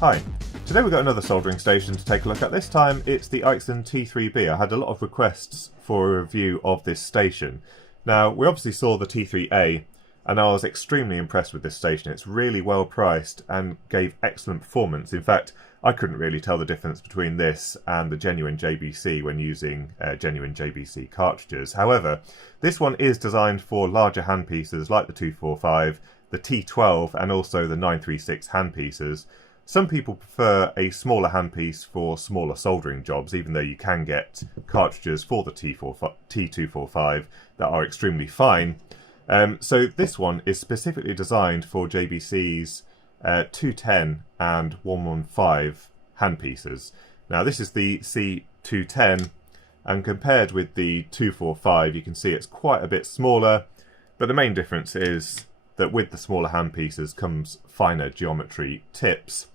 Hi, today we've got another soldering station to take a look at. This time it's the AiXun T3B. I had a lot of requests for a review of this station. Now, we obviously saw the T3A and I was extremely impressed with this station. It's really well priced and gave excellent performance. In fact, I couldn't really tell the difference between this and the genuine JBC when using genuine JBC cartridges. However, this one is designed for larger handpieces like the 245, the T12 and also the 936 handpieces. Some people prefer a smaller handpiece for smaller soldering jobs, even though you can get cartridges for the T245 that are extremely fine. So this one is specifically designed for JBC's 210 and 115 handpieces. Now this is the C210, and compared with the 245 you can see it's quite a bit smaller, but the main difference is that with the smaller handpieces comes finer geometry tips.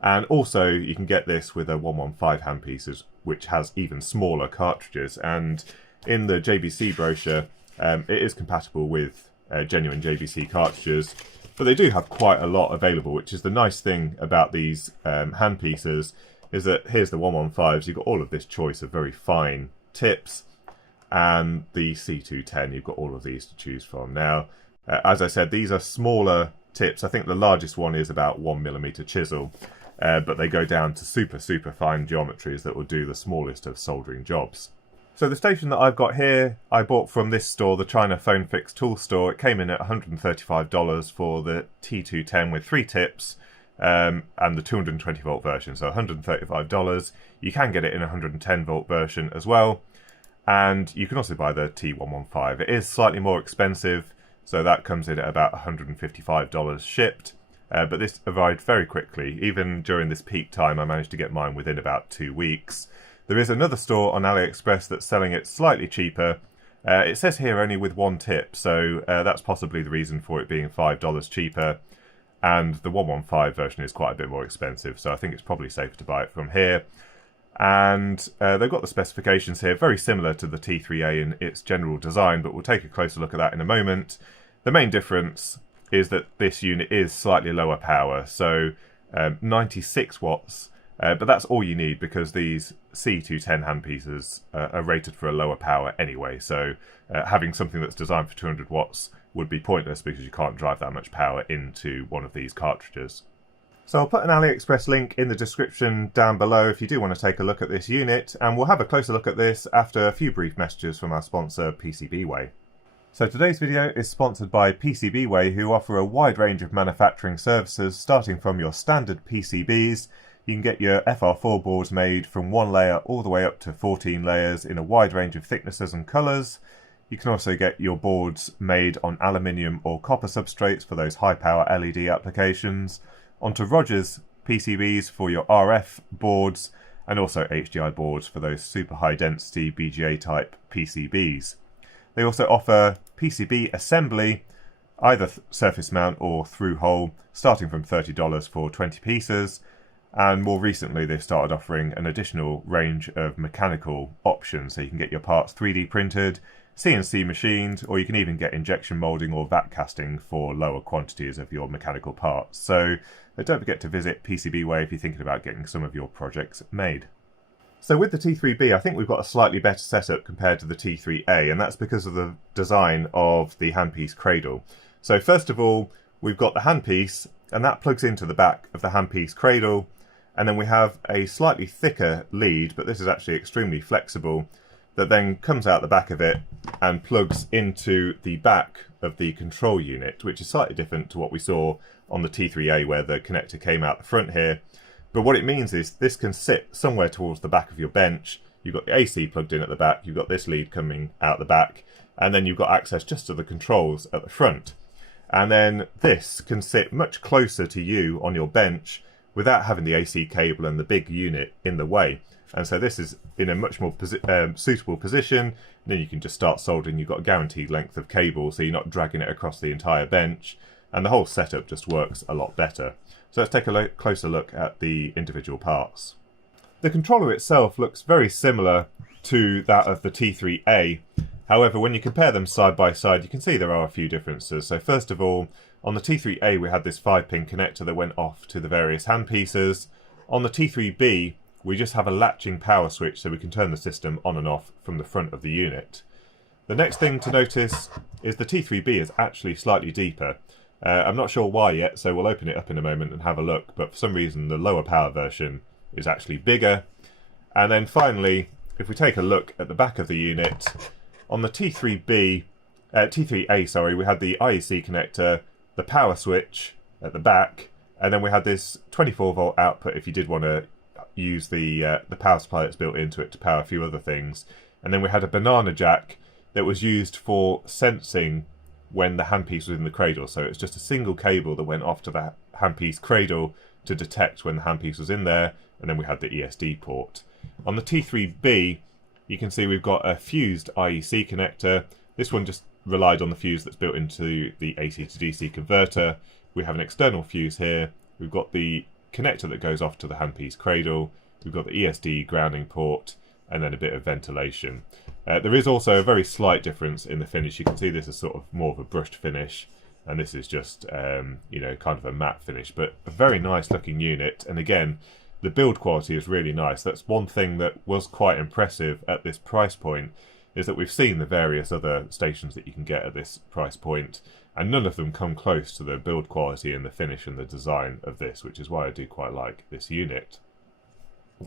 And also you can get this with a 115 handpieces, which has even smaller cartridges. And in the JBC brochure, it is compatible with genuine JBC cartridges, but they do have quite a lot available, which is the nice thing about these handpieces, is that here's the 115s, you've got all of this choice of very fine tips, and the C210, you've got all of these to choose from. Now, as I said, these are smaller tips. I think the largest one is about 1mm chisel. But they go down to super fine geometries that will do the smallest of soldering jobs. So the station that I've got here, I bought from this store, the China Phone Fix Tool Store. It came in at $135 for the T210 with 3 tips and the 220 volt version, so $135. You can get it in a 110 volt version as well, and you can also buy the T115. It is slightly more expensive, so that comes in at about $155 shipped. But this arrived very quickly. Even during this peak time, I managed to get mine within about 2 weeks. There is another store on AliExpress that's selling it slightly cheaper. It says here only with 1 tip, so that's possibly the reason for it being $5 cheaper. And the 115 version is quite a bit more expensive, so I think it's probably safer to buy it from here. And they've got the specifications here, very similar to the T3A in its general design, but we'll take a closer look at that in a moment. The main difference is that this unit is slightly lower power, so 96 watts, but that's all you need because these C210 handpieces are rated for a lower power anyway, so having something that's designed for 200 watts would be pointless because you can't drive that much power into one of these cartridges. So I'll put an AliExpress link in the description down below if you do want to take a look at this unit, and we'll have a closer look at this after a few brief messages from our sponsor PCBWay. So today's video is sponsored by PCBWay, who offer a wide range of manufacturing services starting from your standard PCBs. You can get your FR4 boards made from 1 layer all the way up to 14 layers in a wide range of thicknesses and colours. You can also get your boards made on aluminium or copper substrates for those high power LED applications, onto Rogers PCBs for your RF boards, and also HDI boards for those super high density BGA type PCBs. They also offer PCB assembly, either surface mount or through hole, starting from $30 for 20 pieces. And more recently, they've started offering an additional range of mechanical options. So you can get your parts 3D printed, CNC machined, or you can even get injection molding or vat casting for lower quantities of your mechanical parts. So don't forget to visit PCBWay if you're thinking about getting some of your projects made. So with the T3B, I think we've got a slightly better setup compared to the T3A, and that's because of the design of the handpiece cradle. So first of all, we've got the handpiece, and that plugs into the back of the handpiece cradle, and then we have a slightly thicker lead, but this is actually extremely flexible, that then comes out the back of it and plugs into the back of the control unit, which is slightly different to what we saw on the T3A, where the connector came out the front here. But what it means is this can sit somewhere towards the back of your bench. You've got the AC plugged in at the back, you've got this lead coming out the back, and then you've got access just to the controls at the front. And then this can sit much closer to you on your bench without having the AC cable and the big unit in the way. And so this is in a much more suitable position, and then you can just start soldering. You've got a guaranteed length of cable, so you're not dragging it across the entire bench, and the whole setup just works a lot better. So let's take a closer look at the individual parts. The controller itself looks very similar to that of the T3A. However, when you compare them side by side, you can see there are a few differences. So first of all, On the T3A we had this 5-pin connector that went off to the various handpieces. On the T3B we just have a latching power switch so we can turn the system on and off from the front of the unit. The next thing to notice is the T3B is actually slightly deeper. I'm not sure why yet, so we'll open it up in a moment and have a look, but for some reason the lower power version is actually bigger. And then finally, if we take a look at the back of the unit, on the T3A, sorry, we had the IEC connector, the power switch at the back, and then we had this 24-volt output if you did want to use the power supply that's built into it to power a few other things. And then we had a banana jack that was used for sensing when the handpiece was in the cradle. So it's just a single cable that went off to the handpiece cradle to detect when the handpiece was in there, and then we had the ESD port. On the T3B, you can see we've got a fused IEC connector. This one just relied on the fuse that's built into the AC to DC converter. We have an external fuse here. We've got the connector that goes off to the handpiece cradle. We've got the ESD grounding port, and then a bit of ventilation. There is also a very slight difference in the finish. You can see this is sort of more of a brushed finish, and this is just you know, kind of a matte finish, but a very nice looking unit. And again, the build quality is really nice. That's one thing that was quite impressive at this price point, is that we've seen the various other stations that you can get at this price point, and none of them come close to the build quality and the finish and the design of this, which is why I do quite like this unit.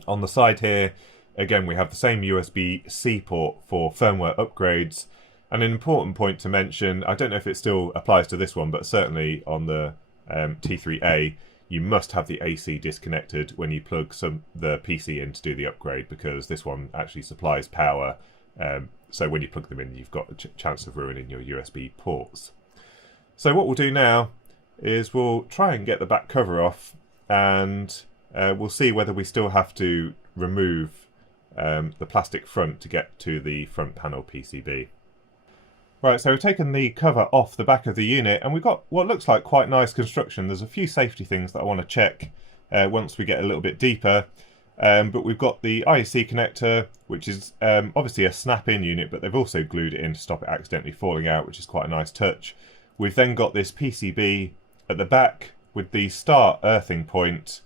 On the side here, again, we have the same USB-C port for firmware upgrades. And an important point to mention, I don't know if it still applies to this one, but certainly on the T3A, you must have the AC disconnected when you plug the PC in to do the upgrade, because this one actually supplies power. So when you plug them in, you've got a chance of ruining your USB ports. So what we'll do now is we'll try and get the back cover off, and we'll see whether we still have to remove the plastic front to get to the front panel PCB. Right, so we've taken the cover off the back of the unit, and we've got what looks like quite nice construction. There's a few safety things that I want to check once we get a little bit deeper. But we've got the IEC connector, which is obviously a snap-in unit, but they've also glued it in to stop it accidentally falling out, which is quite a nice touch. We've then got this PCB at the back with the start earthing point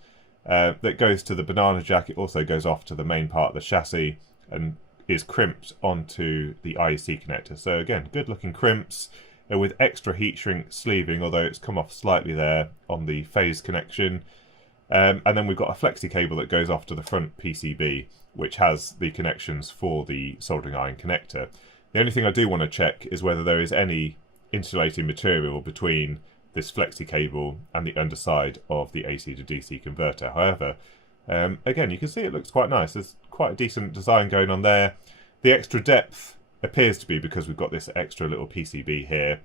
that goes to the banana jack. It also goes off to the main part of the chassis and is crimped onto the IEC connector. So again, good looking crimps with extra heat shrink sleeving, although it's come off slightly there on the phase connection. And then we've got a flexi cable that goes off to the front PCB, which has the connections for the soldering iron connector. The only thing I do want to check is whether there is any insulating material between this flexi cable and the underside of the AC to DC converter. However, again, you can see it looks quite nice. There's quite a decent design going on there. The extra depth appears to be because we've got this extra little PCB here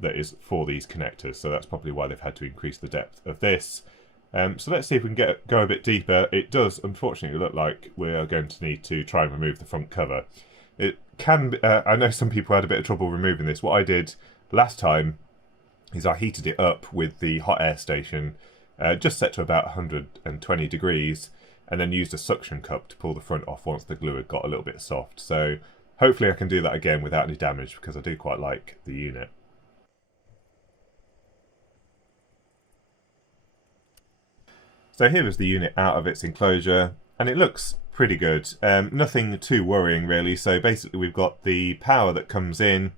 that is for these connectors, so that's probably why they've had to increase the depth of this. So let's see if we can go a bit deeper. It does unfortunately look like we are going to need to try and remove the front cover. It can be, I know some people had a bit of trouble removing this. What I did last time is I heated it up with the hot air station, just set to about 120 degrees, and then used a suction cup to pull the front off once the glue had got a little bit soft. So hopefully I can do that again without any damage, because I do quite like the unit. So here is the unit out of its enclosure, and it looks pretty good. Nothing too worrying really. So basically we've got the power that comes in,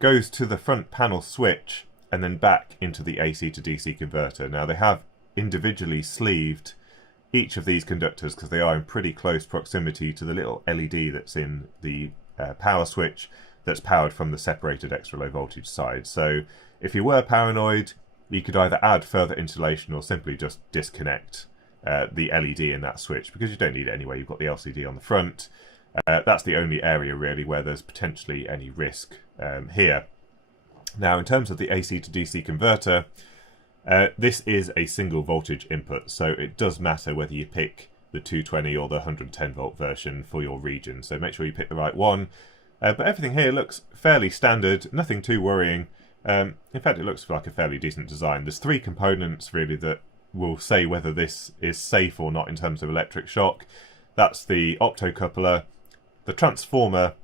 goes to the front panel switch, and then back into the AC to DC converter. Now they have individually sleeved each of these conductors because they are in pretty close proximity to the little LED that's in the power switch that's powered from the separated extra low voltage side. So if you were paranoid, you could either add further insulation or simply just disconnect the LED in that switch, because you don't need it anyway. You've got the LCD on the front. That's the only area really where there's potentially any risk here. Now in terms of the AC to DC converter, this is a single voltage input, so it does matter whether you pick the 220 or the 110 volt version for your region, so make sure you pick the right one. But everything here looks fairly standard, nothing too worrying. In fact, it looks like a fairly decent design. There's three components really that will say whether this is safe or not in terms of electric shock. That's the optocoupler, the transformer,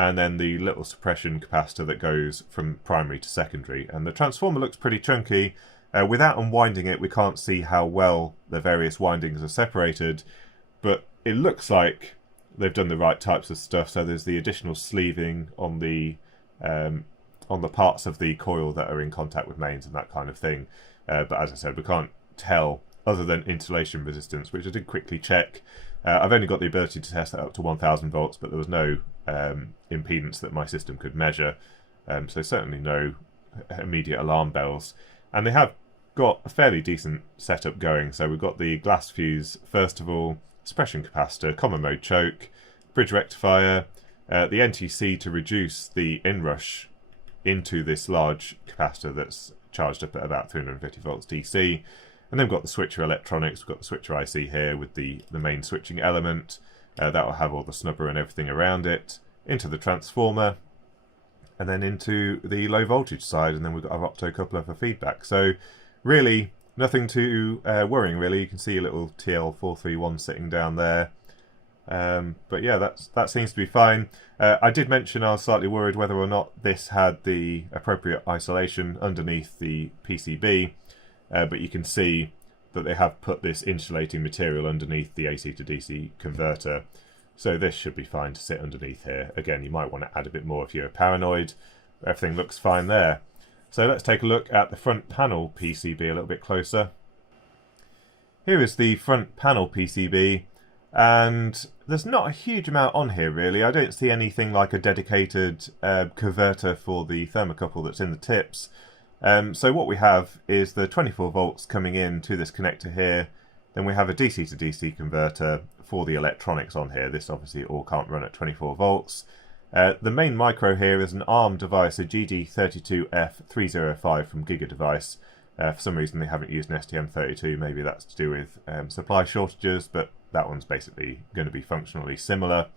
and then the little suppression capacitor that goes from primary to secondary. And the transformer looks pretty chunky. Without unwinding it, we can't see how well the various windings are separated, but it looks like they've done the right types of stuff. So there's the additional sleeving on the parts of the coil that are in contact with mains and that kind of thing. But as I said, we can't tell other than insulation resistance, which I did quickly check. I've only got the ability to test that up to 1000 volts, but there was no impedance that my system could measure. So certainly no immediate alarm bells. And they have got a fairly decent setup going. So we've got the glass fuse, first of all, suppression capacitor, common mode choke, bridge rectifier, the NTC to reduce the inrush into this large capacitor that's charged up at about 350 volts DC. And then we've got the switcher electronics. We've got the switcher IC here with the main switching element. That will have all the snubber and everything around it. Into the transformer. And then into the low voltage side. And then we've got our optocoupler for feedback. So really nothing too worrying really. You can see a little TL431 sitting down there. But yeah, that seems to be fine. I did mention I was slightly worried whether or not this had the appropriate isolation underneath the PCB. But you can see that they have put this insulating material underneath the AC to DC converter. So this should be fine to sit underneath here. Again, you might want to add a bit more if you're paranoid. Everything looks fine there. So let's take a look at the front panel PCB a little bit closer. Here is the front panel PCB, and there's not a huge amount on here really. I don't see anything like a dedicated converter for the thermocouple that's in the tips. So what we have is the 24 volts coming in to this connector here. Then we have a DC to DC converter for the electronics on here. This obviously all can't run at 24 volts. The main micro here is an ARM device, a GD32F305 from Giga Device. For some reason they haven't used an STM32. Maybe that's to do with supply shortages, but that one's basically going to be functionally similar.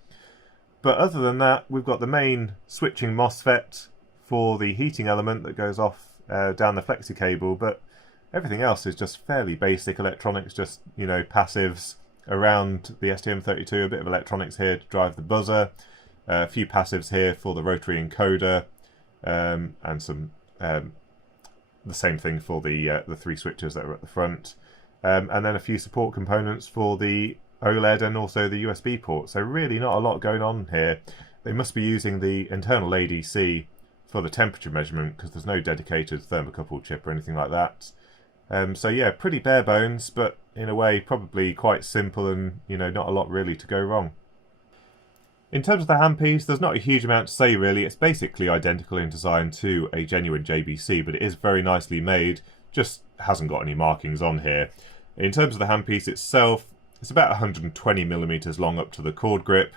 But other than that, we've got the main switching MOSFET for the heating element that goes off down the flexi cable, but everything else is just fairly basic electronics, just, you know, passives around the STM32, a bit of electronics here to drive the buzzer, a few passives here for the rotary encoder, and some the same thing for the 3 switches that are at the front, and then a few support components for the OLED and also the USB port. So really not a lot going on here. They must be using the internal ADC for the temperature measurement because there's no dedicated thermocouple chip or anything like that. So yeah, pretty bare bones, but in a way probably quite simple, and you know, not a lot really to go wrong. In terms of the handpiece, there's not a huge amount to say really. It's basically identical in design to a genuine JBC, but it is very nicely made, just hasn't got any markings on here. In terms of the handpiece itself, it's about 120mm long up to the cord grip,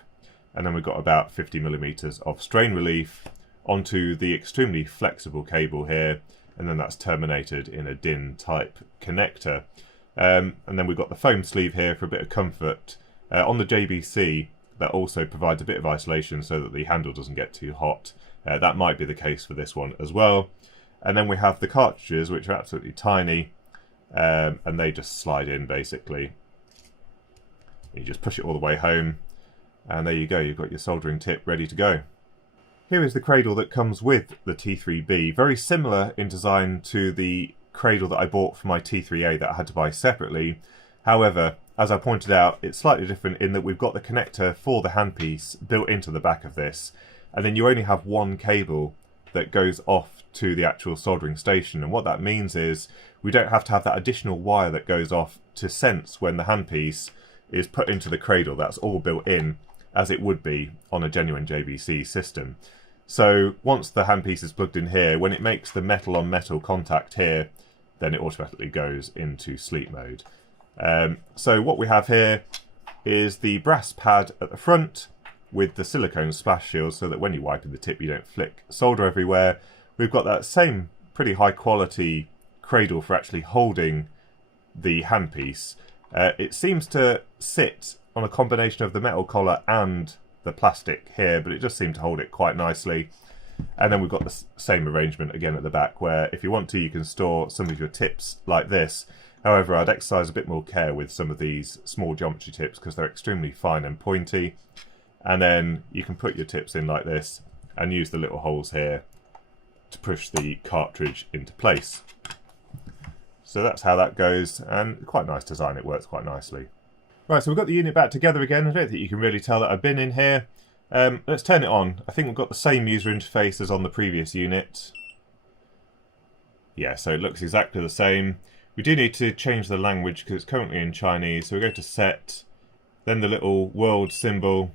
and then we've got about 50mm of strain relief onto the extremely flexible cable here, and then that's terminated in a DIN type connector. And then we've got the foam sleeve here for a bit of comfort. On the JBC, that also provides a bit of isolation so that the handle doesn't get too hot. That might be the case for this one as well. And then we have the cartridges, which are absolutely tiny, and they just slide in basically. You just push it all the way home, and there you go, you've got your soldering tip ready to go. Here is the cradle that comes with the T3B, very similar in design to the cradle that I bought for my T3A that I had to buy separately. However, as I pointed out, it's slightly different in that we've got the connector for the handpiece built into the back of this, and then you only have one cable that goes off to the actual soldering station, and what that means is we don't have to have that additional wire that goes off to sense when the handpiece is put into the cradle. That's all built in, as it would be on a genuine JBC system. So once the handpiece is plugged in here, when it makes the metal on metal contact here, then it automatically goes into sleep mode. So what we have here is the brass pad at the front with the silicone splash shield so that when you wipe in the tip you don't flick solder everywhere. We've got that same pretty high quality cradle for actually holding the handpiece. It seems to sit on a combination of the metal collar and the plastic here, but it just seemed to hold it quite nicely. And then we've got the same arrangement again at the back, where if you want to, you can store some of your tips like this. However, I'd exercise a bit more care with some of these small geometry tips because they're extremely fine and pointy. and then you can put your tips in like this and use the little holes here to push the cartridge into place. So that's how that goes, and quite nice design, it works quite nicely. Right, so we've got the unit back together again. I don't think you can really tell that I've been in here. Let's turn it on. I think we've got the same user interface as on the previous unit. Yeah, so it looks exactly the same. We do need to change the language because it's currently in Chinese, so we go to Set, then the little world symbol,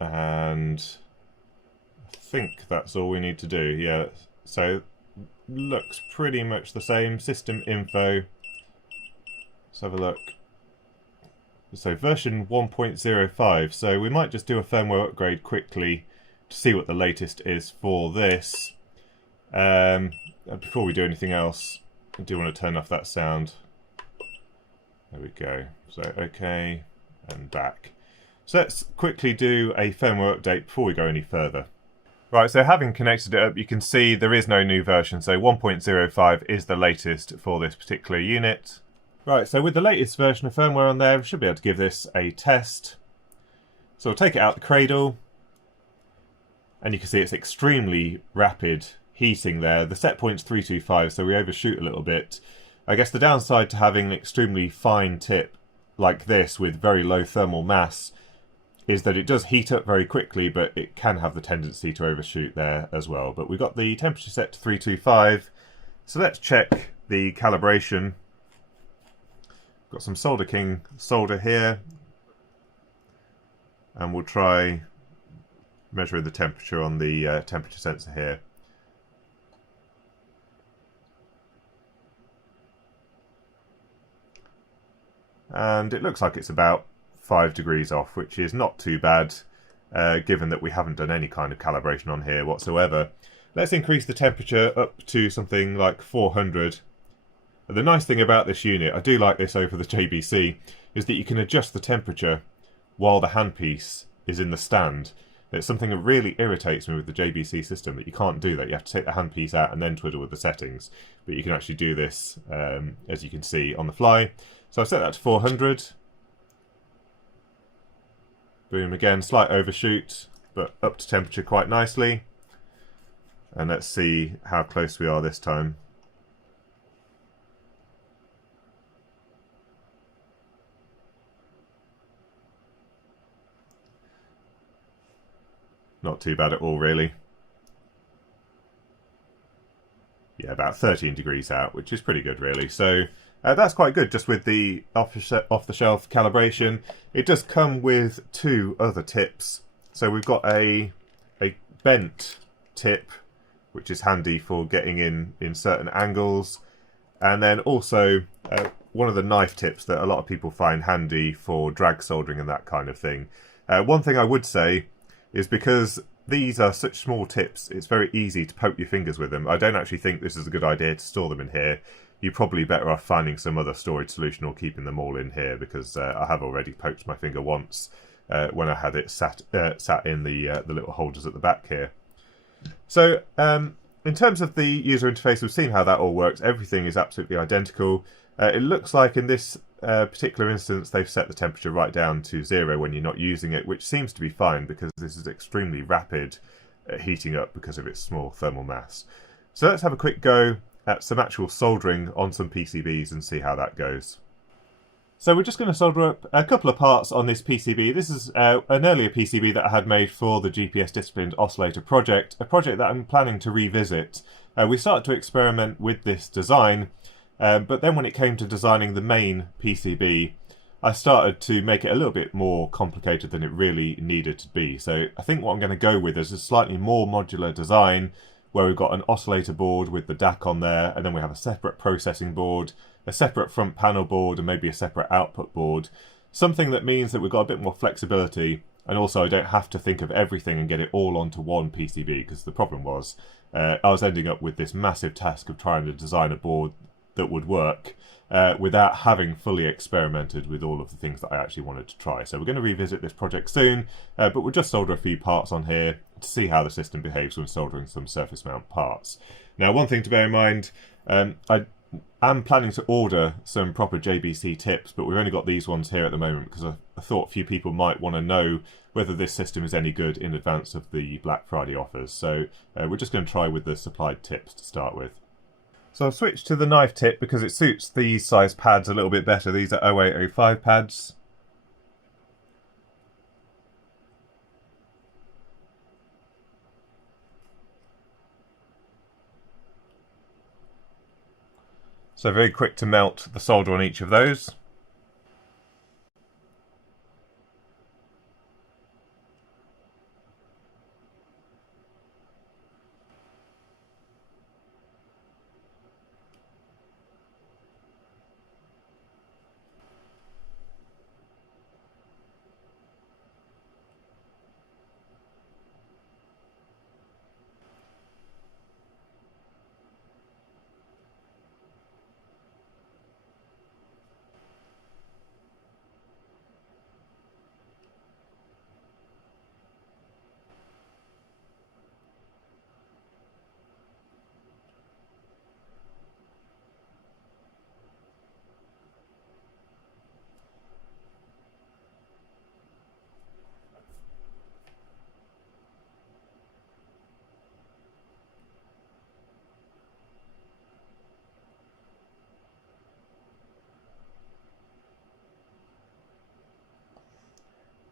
and I think that's all we need to do. Yeah, so looks pretty much the same. System info. Let's have a look. So version 1.05. So we might just do a firmware upgrade quickly to see what the latest is for this. Before we do anything else, I do want to turn off that sound. There we go. So OK, and back. So let's quickly do a firmware update before we go any further. Right, so having connected it up, you can see there is no new version, so 1.05 is the latest for this particular unit. Right, so with the latest version of firmware on there, we should be able to give this a test. So we'll take it out the cradle, and you can see it's extremely rapid heating there. The set point's 325, so we overshoot a little bit. I guess the downside to having an extremely fine tip like this with very low thermal mass is that it does heat up very quickly, but it can have the tendency to overshoot there as well. But we've got the temperature set to 325, so let's check the calibration. Got some Solder King solder here, and we'll try measuring the temperature on the temperature sensor here. And it looks like it's about 5 degrees off, which is not too bad, given that we haven't done any kind of calibration on here whatsoever. Let's increase the temperature up to something like 400. The nice thing about this unit, I do like this over the JBC, is that you can adjust the temperature while the handpiece is in the stand. It's something that really irritates me with the JBC system, that you can't do that. You have to take the handpiece out and then twiddle with the settings. But you can actually do this, as you can see, on the fly. So I've set that to 400. Boom, again, slight overshoot, but up to temperature quite nicely. And let's see how close we are this time. Not too bad at all, really. Yeah, about 13 degrees out, which is pretty good, really. So that's quite good, just with the off-the-shelf calibration. It does come with 2 other tips. So we've got a bent tip, which is handy for getting in certain angles. And then also one of the knife tips that a lot of people find handy for drag soldering and that kind of thing. One thing I would say is because these are such small tips, it's very easy to poke your fingers with them. I don't actually think this is a good idea to store them in here. You're probably better off finding some other storage solution or keeping them all in here, because I have already poked my finger once when I had it sat in the little holders at the back here. So in terms of the user interface, we've seen how that all works. Everything is absolutely identical. It looks like in this particular instance they've set the temperature right down to 0 when you're not using it, which seems to be fine because this is extremely rapid heating up because of its small thermal mass. So let's have a quick go at some actual soldering on some PCBs and see how that goes. So we're just going to solder up a couple of parts on this PCB. This is an earlier PCB that I had made for the GPS Disciplined Oscillator project, a project that I'm planning to revisit. We started to experiment with this design, but then when it came to designing the main PCB, I started to make it a little bit more complicated than it really needed to be. So I think what I'm going to go with is a slightly more modular design, where we've got an oscillator board with the DAC on there, and then we have a separate processing board, a separate front panel board, and maybe a separate output board. Something that means that we've got a bit more flexibility, and also I don't have to think of everything and get it all onto one PCB, because the problem was I was ending up with this massive task of trying to design a board that would work without having fully experimented with all of the things that I actually wanted to try. So we're going to revisit this project soon, but we'll just solder a few parts on here to see how the system behaves when soldering some surface mount parts. Now, one thing to bear in mind, I am planning to order some proper JBC tips, but we've only got these ones here at the moment because I thought a few people might want to know whether this system is any good in advance of the Black Friday offers. So we're just going to try with the supplied tips to start with. So I've switched to the knife tip because it suits these size pads a little bit better. These are 0805 pads. So very quick to melt the solder on each of those.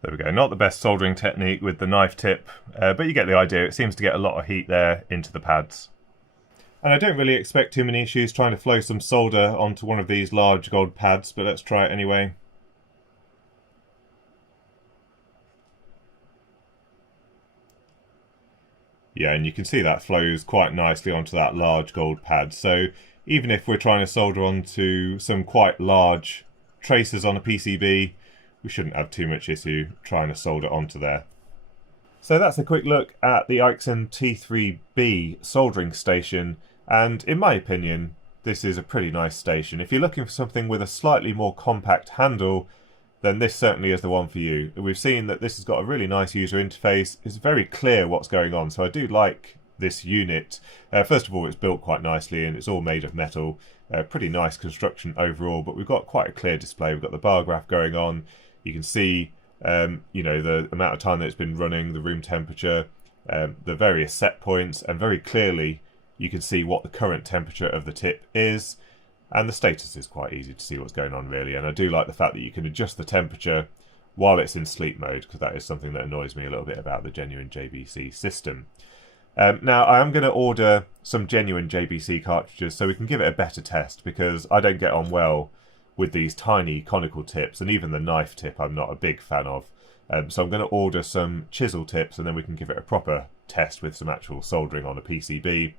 There we go, not the best soldering technique with the knife tip, but you get the idea. It seems to get a lot of heat there into the pads. And I don't really expect too many issues trying to flow some solder onto one of these large gold pads, but let's try it anyway. Yeah, and you can see that flows quite nicely onto that large gold pad. So even if we're trying to solder onto some quite large traces on a PCB, we shouldn't have too much issue trying to solder onto there. So that's a quick look at the AiXun T3B soldering station, and in my opinion this is a pretty nice station. If you're looking for something with a slightly more compact handle, then this certainly is the one for you. We've seen that this has got a really nice user interface. It's very clear what's going on, so I do like this unit. First of all, it's built quite nicely and it's all made of metal. Pretty nice construction overall, but we've got quite a clear display. We've got the bar graph going on. You can see you know, the amount of time that it's been running, the room temperature, the various set points, and very clearly you can see what the current temperature of the tip is, and the status is quite easy to see what's going on really. And I do like the fact that you can adjust the temperature while it's in sleep mode, because that is something that annoys me a little bit about the genuine JBC system. Now I am going to order some genuine JBC cartridges so we can give it a better test, because I don't get on well with these tiny conical tips, and even the knife tip I'm not a big fan of. So I'm going to order some chisel tips and then we can give it a proper test with some actual soldering on a PCB.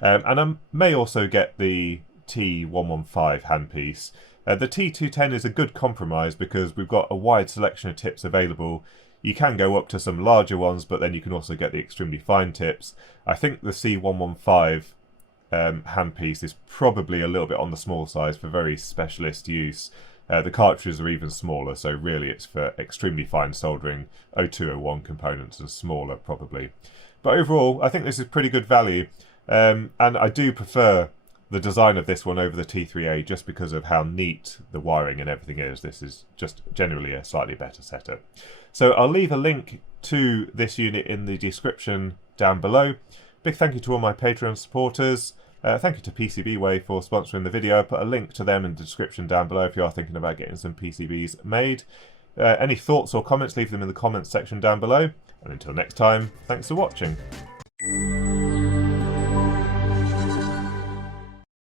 And I may also get the T115 handpiece. The T210 is a good compromise because we've got a wide selection of tips available. You can go up to some larger ones, but then you can also get the extremely fine tips. I think the C115 handpiece is probably a little bit on the small size for very specialist use. The cartridges are even smaller, so really it's for extremely fine soldering, 0201 components and smaller probably. But overall, I think this is pretty good value, and I do prefer the design of this one over the T3A just because of how neat the wiring and everything is. This is just generally a slightly better setup. So I'll leave a link to this unit in the description down below. Big thank you to all my Patreon supporters. Thank you to PCBWay for sponsoring the video. I'll put a link to them in the description down below if you are thinking about getting some PCBs made. Any thoughts or comments, leave them in the comments section down below. And until next time, thanks for watching.